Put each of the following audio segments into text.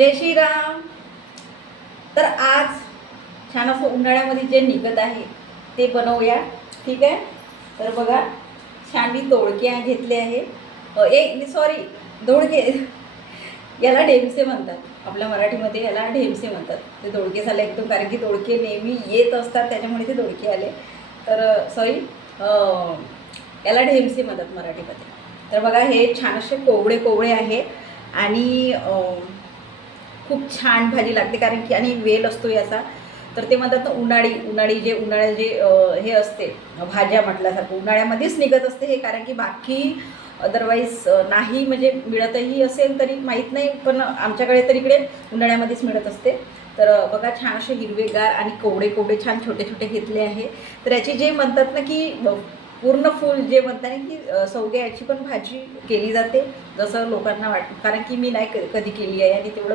जय श्रीराम. तर आज छान असं उन्हाळ्यामध्ये जे निघत आहे ते बनवूया. ठीक आहे. तर बघा छान मी दोडके घेतले आहे. सॉरी, दोडके याला ढेमसे म्हणतात. आपल्या मराठीमध्ये याला ढेमसे म्हणतात. ते दोडके झाले एकदम, कारण की दोडके नेहमी येत असतात त्याच्यामुळे ते दोडके आले. तर सॉरी, याला ढेमसे म्हणतात मराठीमध्ये. तर बघा हे छान असे कोवळे कोवळे आहे आणि खूप छान भाजी लागते, कारण की आणि वेल असतो याचा. तर ते म्हणतात ना उन्हाळी जे हे असते भाज्या म्हटल्यासारखं उन्हाळ्यामध्येच निघत असते हे, कारण की बाकी अदरवाईज नाही, म्हणजे मिळतही असेल तरी माहीत नाही, पण आमच्याकडे तर इकडे उन्हाळ्यामध्येच मिळत असते. तर बघा छान असे हिरवेगार आणि कोवडे कोवडे छान छोटे छोटे घेतले आहे. तर याची जे म्हणतात ना की पूर्ण फुल जे म्हणतात ना की सौग्या याची पण भाजी केली जाते जसं लोकांना कारण की मी नाही कधी केली आहे आणि तेवढं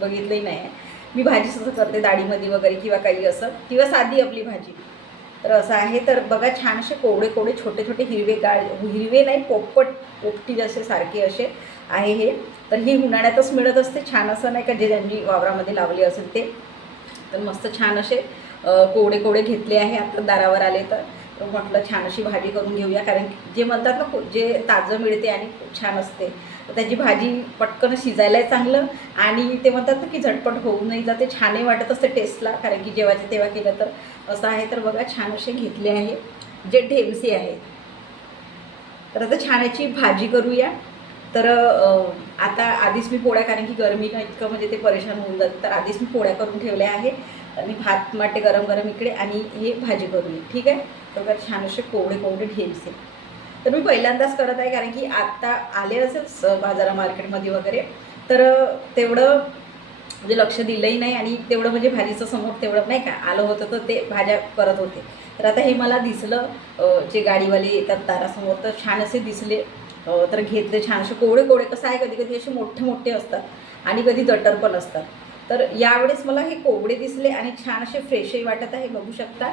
बघितलंही नाही आहे. मी भाजी असं करते डाळीमध्ये वगैरे किंवा काही असं, किंवा साधी आपली भाजी. तर असं आहे. तर बघा छान असे कोवडे कोवडे छोटे छोटे हिरवे नाही, पोपटी जसे सारखे असे आहे हे. तर ही उन्हाळ्यातच मिळत असते. छान असं नाही का जे ज्यांनी वावरामध्ये लावले असेल ते. तर मस्त छान असे कोवडे कोवडे घेतले आहे. आता दारावर आले तर म्हटलं छान अशी भाजी करून घेऊया, कारण जे म्हणतात ना जे ताजं मिळते आणि खूप छान असते, तर त्याची भाजी पटकन शिजायलाही चांगलं आणि ते म्हणतात ना की झटपट होऊनही जाते, छानही वाटत असते टेस्टला, कारण की जेव्हाचे तेव्हा केलं तर असं आहे. तर बघा छान असे घेतले आहे जे ढेमसे आहे. तर आता छान याची भाजी करूया. तर आता आधीच मी पोळ्या, कारण की गरमीनं इतकं म्हणजे ते परेशान होऊन जातं, तर आधीच मी पोळ्या करून ठेवल्या आहे आणि भात माटे गरम गरम इकडे आणि हे भाजी करूया. ठीक आहे. तर छान असे कोवडे कोवडे ढेमसे. तर मी पहिल्यांदाच करत आहे, कारण की आत्ता आले असेल बाजारा मार्केटमध्ये वगैरे, तर तेवढं म्हणजे लक्ष दिलंही नाही आणि तेवढं म्हणजे भाजीचं समोर तेवढं नाही का आलं होतं, तर ते भाज्या करत होते. तर आता हे मला दिसलं, जे गाडीवाले येतात दारासमोर, तर छान असे दिसले. तर घेतले छान असे कोवडे कोवडे. कसं आहे, कधी कधी असे मोठे मोठे असतात आणि कधी दटर पण असतात. तर यावेळेस मला हे कोवडे दिसले आणि छान असे फ्रेशही वाटत आहे, बघू शकता.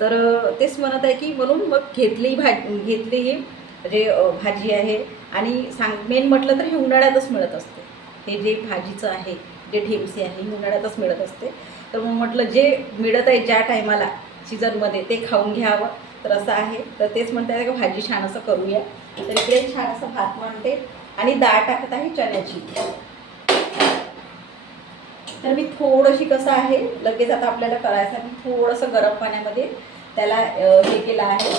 तर तेच म्हणत आहे की म्हणून मग घेतली ही जे भाजी आहे. आणि मेन म्हटलं तर हे उन्हाळ्यातच मिळत असते. हे जे भाजीचं आहे, जे ढेमसे आहे, हे उन्हाळ्यातच मिळत असते. तर मग म्हटलं जे मिळत आहे ज्या टायमाला सीझनमध्ये ते खाऊन घ्यावं. तर असं आहे. तर तेच म्हणत आहे का भाजी छान असं करूया. तर इकडे छान असं भात मांडते आणि डाळ टाकत आहे चण्याची. तर मी थोडीशी कसं आहे, लगेच आता आपल्याला करायचं, मी थोडंसं गरम पाण्यामध्ये त्याला हे केलं आहे,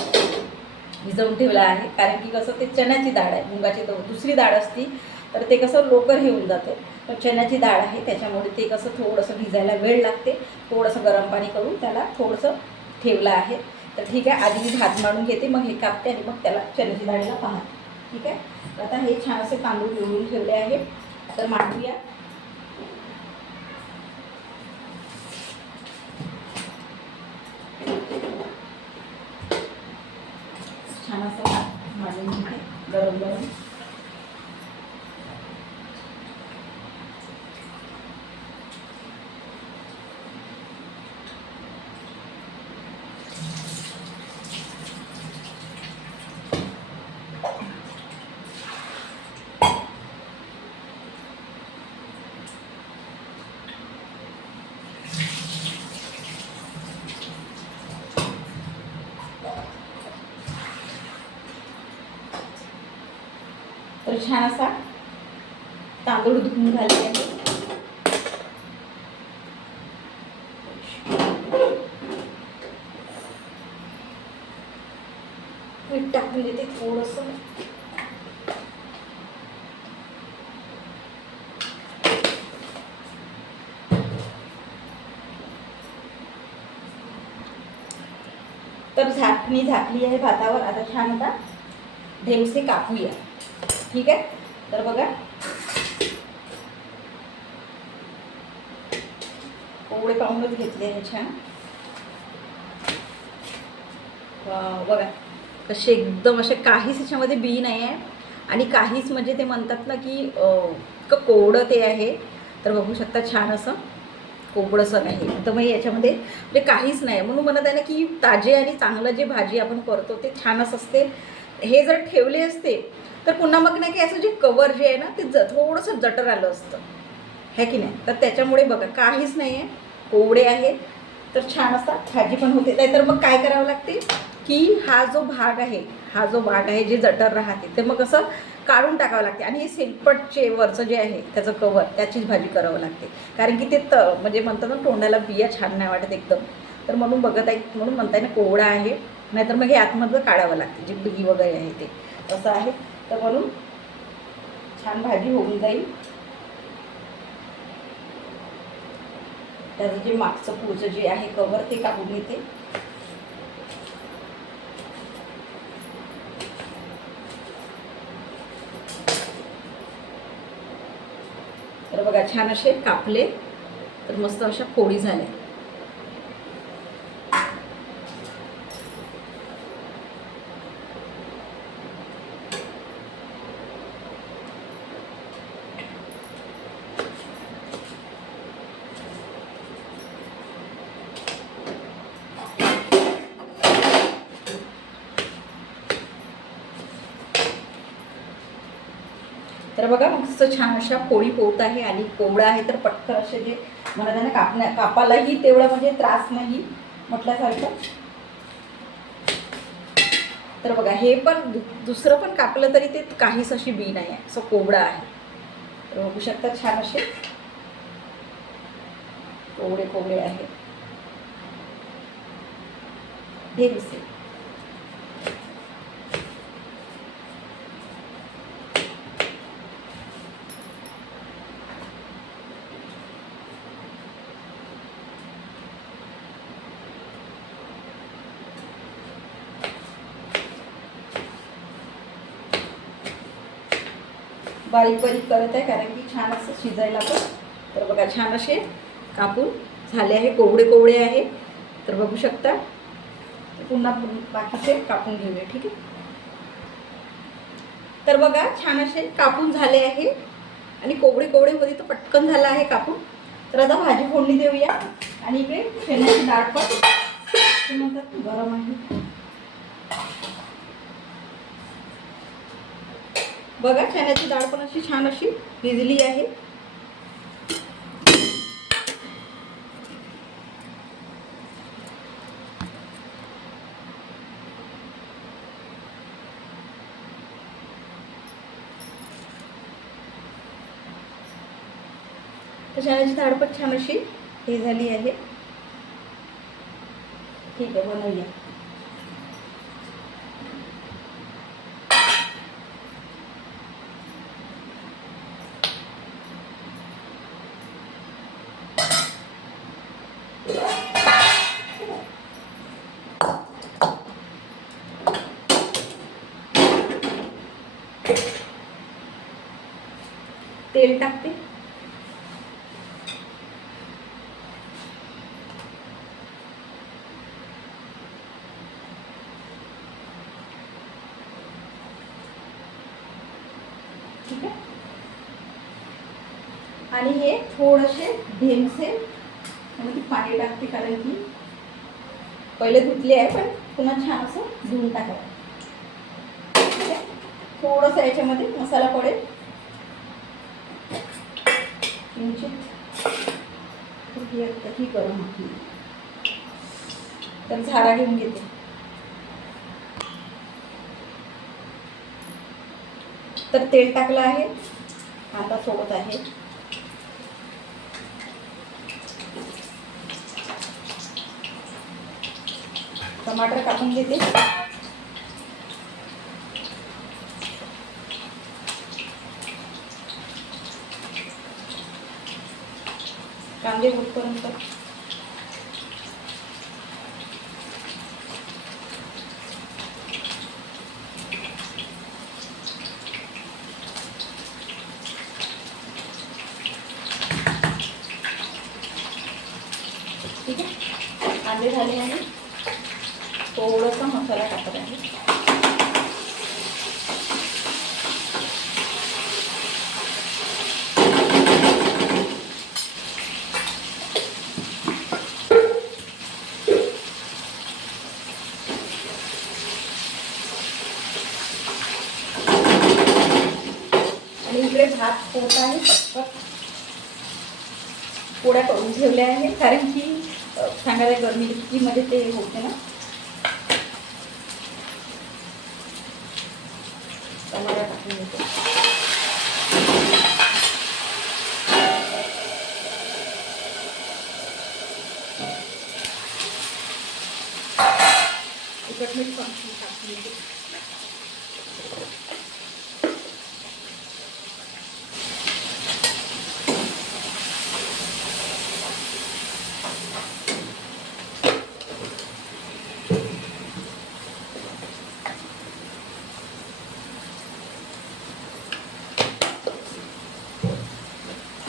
भिजवून ठेवलं आहे, कारण की कसं ते चण्याची डाळ आहे. मुगाची दुसरी डाळ असती तर ते कसं लवकर हे होऊन जातं. तर चण्याची डाळ आहे त्याच्यामुळे ते कसं थोडंसं भिजायला वेळ लागते. थोडंसं गरम पाणी करून त्याला थोडंसं ठेवलं आहे. तर ठीक आहे, आधी मी भात मांडून घेते, मग हे कापते आणि मग त्याला चण्याची डाळीला पाहते. ठीक आहे. आता हे छान असे तांदूळ निवडून ठेवले आहे. तर मांडूया. छान असं भात मांडून घेते गरम गरम. तर छान असा तांदूळ धुवून घालते आहे. मीठ टाकून देते थोडंसं. तर झाकणी झाकली आहे भातावर. आता छान आता ढेमसे कापूया. ठीक आहे. तर बघा कोवडे पाहूनच घेतले आहे छान. बघा कसे एकदम असे, काहीच त्याच्यामध्ये बी नाही आहे आणि काहीच म्हणजे ते म्हणतात ना की कोवडं ते आहे. तर बघू शकता छान असं कोवडंसं नाही. तर मग याच्यामध्ये म्हणजे काहीच नाही, म्हणून म्हणत आहे ना की ताजे आणि चांगलं जे भाजी आपण करतो ते छानच असते. हे जर ठेवले असते तर पुन्हा मग नाही की असं जे कवर जे आहे ना ते थोडंसं जटर आलं असतं. है की नाही. तर त्याच्यामुळे बघा काहीच नाही आहे, कोवडे आहे, तर छान असा भाजी पण होते. नाहीतर मग काय करावं लागते की हा जो भाग आहे जे जठर राहते ते मग असं काढून टाकावं लागते. आणि हे सिलपटचे वरचं जे आहे त्याचं कवर, त्याचीच भाजी करावं लागते. कारण की ते म्हणजे म्हणतात ना तोंडाला बिया छान नाही वाटत एकदम. तर म्हणून बघत आहे, म्हणून म्हणताय ना कोवडा आहे. नाहीतर मग हे आतमधलं काढावं लागते जे बी वगैरे आहे ते असं आहे. तर म्हणून छान भाजी होऊन जाईल. त्याचं जे मागचं पुढचं जे आहे कवर ते काढून घेते. तर बघा छान असे कापले, तर मस्त अशा फोडी झाल्या. तर बघा मस्त छान अशा पोळी होत आहे. आणि कोवळा आहे तर पटकन असे जे मला त्यांना कापालाही तेवढा म्हणजे त्रास नाही म्हटल्यासारखं. तर बघा हे पण दुसरं पण कापलं तरी ते काहीच अशी बी नाही आहे, असं कोवळा आहे. तर बघू शकता छान असे कोवळे आहे. हे दिसेल. बारीक बारीक करत आहे कारण की छान असं शिजायला पण. तर बघा छान असे कापून झाले आहे, कोवळे आहे. तर बघू शकता. पुन्हा बाकीचे कापून घेऊया, ठीक आहे. तर बघा छान असे कापून झाले आहे आणि कोवळे होते तर पटकन झाला आहे कापून. तर आता भाजी फोडणी देऊया. आणि इकडे शेंगाची डाळ पण म्हणतात गरम आहे. बघा चण्याची डाळ पण अशी छान अशी भिजली आहे. तर चण्याची डाळ पण छान अशी हे झाली आहे. ठीक आहे, बनवूया. तेल टाकते. ठीक आहे. आणि हे थोडेसे ढेमसे मध्ये पाणी टाकते कारण की पहिले धुतले आहे पण पुन्हा छान असं धुवून टाकावं. ठीक आहे. थोडंसं याच्यामध्ये मसाला पडेल. ही गरम होती तर झारा घेऊन घेते. तर तेल टाकलं आहे, आता सोबत आहे टमाटर कापून घेते. कांदे होतपर्यंत ठीक आहे. कांदे झाले आणि थोडासा मसाला टाकत आहे. आणि इकडे भात होत आहे पटपट. पोळ्या करून ठेवल्या आहे, कारण की सांगायला गरमीमध्ये ते होते ना. टमाटर टाकून देते. तिखट मीठ टाकून देते.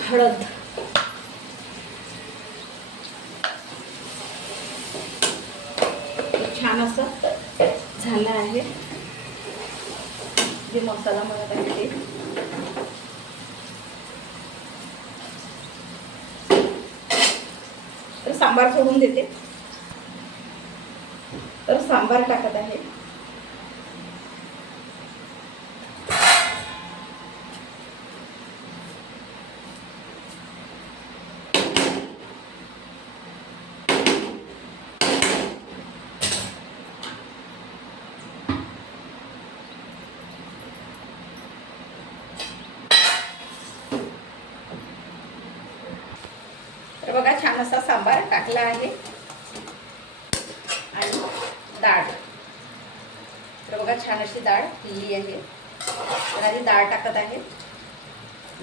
हळद, छान असं झालं आहे. जे मसाला म्हणत आहे ते तर सांबार सोडून देते. तर सांबार टाकत आहे. तर बघा छान असा सांबार टाकला आहे. आणि डाळ, तर बघा छान अशी डाळ केली आहे. तर आधी डाळ टाकत आहे.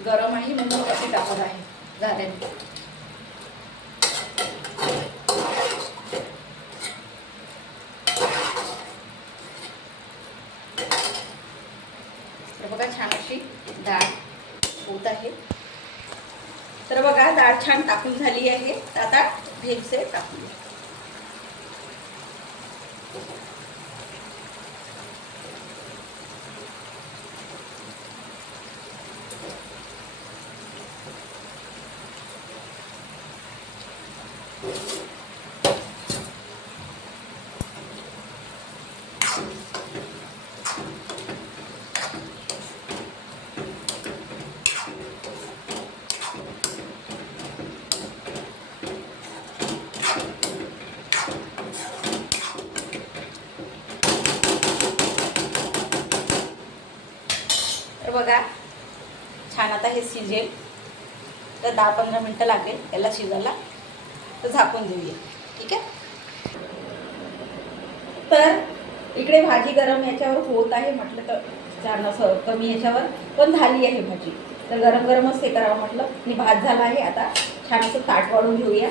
गरम आहे म्हणून अशी टाकत आहे झाल्याने. तर बघा छान अशी डाळ होत आहे. तर बघा डाळ छान टाकून झाली आहे. आता ढेमसे टाकूया. तर बघा छान आता हे शिजेल. तर 10-15 मिनटं लागेल याला शिजायला. तर झाकून देऊया. ठीक आहे. तर इकडे भाजी गरम याच्यावर होत आहे. म्हटलं तर छान असं कमी याच्यावर पण झाली आहे भाजी. तर गरम गरमच हे करावं म्हटलं. आणि भात झाला आहे. आता छान असं ताट वाढून घेऊया.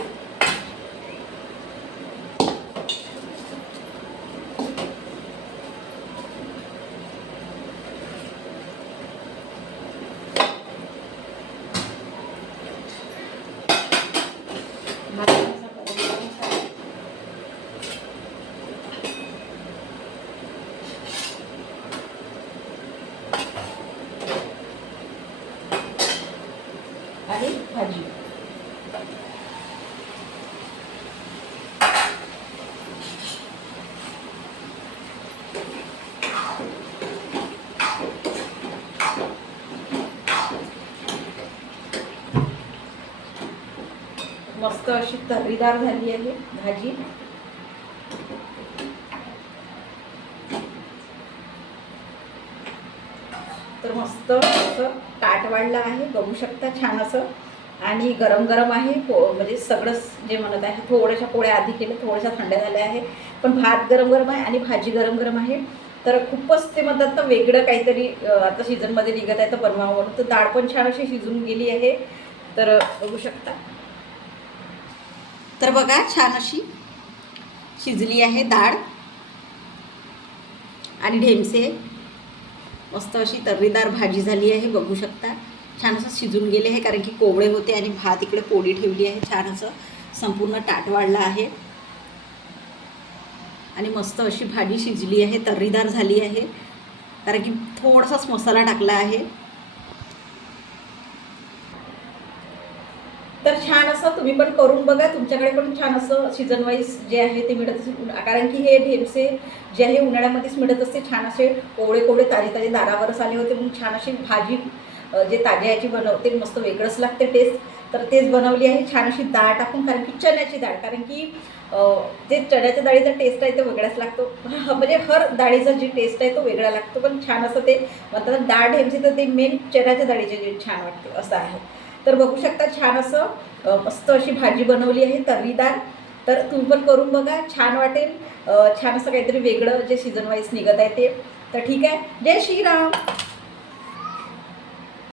आणि भाजी. मस्त अशी तर्रीदार झाली आहे भाजी. तर मस्त असं ताट वाढलं आहे. बघू शकता छान असं. आणि गरम गरम आहे. म्हणजे सगळंच जे म्हणत आहे. थोड्याशा पोळ्या आधी केल्या, थोड्याशा थंड्या झाल्या आहे. पण भात गरम गरम आहे आणि भाजी गरम गरम आहे. तर खूपच ते म्हणतात ना वेगळं काहीतरी आता सीझनमध्ये निघत आहे तर बनवावं म्हणून. तर डाळ पण छान अशी शिजून गेली आहे. तर बघू शकता. तर बघा छान अशी शिजली आहे डाळ. आणि ढेमसे मस्त अशी तर्रीदार भाजी झाली आहे. बघू शकता छान असं शिजून गेले आहे. कारण की कोवळे होते आणि भात इकडे पोळी ठेवली आहे. छान असं संपूर्ण ताट वाढलं आहे. आणि मस्त अशी भाजी शिजली आहे. तर्रीदार झाली आहे. कारण की थोडासाच मसाला टाकला आहे. तर छान असं तुम्ही पण करून बघा. तुमच्याकडे पण छान असं सीझन वाईज जे आहे ते मिळत असते. कारण की हे ढेमसे जे आहे उन्हाळ्यामध्येच मिळत असते. छान असे कोवळे कोवळे ताजे ताजे दारावरच आले होते. म्हणून छान अशी भाजी जे ताज्या याची बनवते मस्त वेगळंच लागते टेस्ट. तर तेच बनवली आहे छान अशी डाळ टाकून, कारण की चण्याची डाळ, कारण की जे चण्याच्या डाळीचा टेस्ट आहे तो वेगळाच लागतो. म्हणजे हर डाळीचा जी टेस्ट आहे तो वेगळा लागतो, पण छान असं ते म्हणतात डाळ ढेमची, तर ते मेन चण्याच्या डाळीचे जे छान वाटते असं आहे. तर बघू शकता छान असं मस्त अशी भाजी बनवली आहे तर्रीदार. तर तुम्ही पण करून बघा, छान वाटेल. छान असं काहीतरी वेगळं जे सीझन वाईज निघत आहे ते. तर ठीक आहे, जय श्रीराम.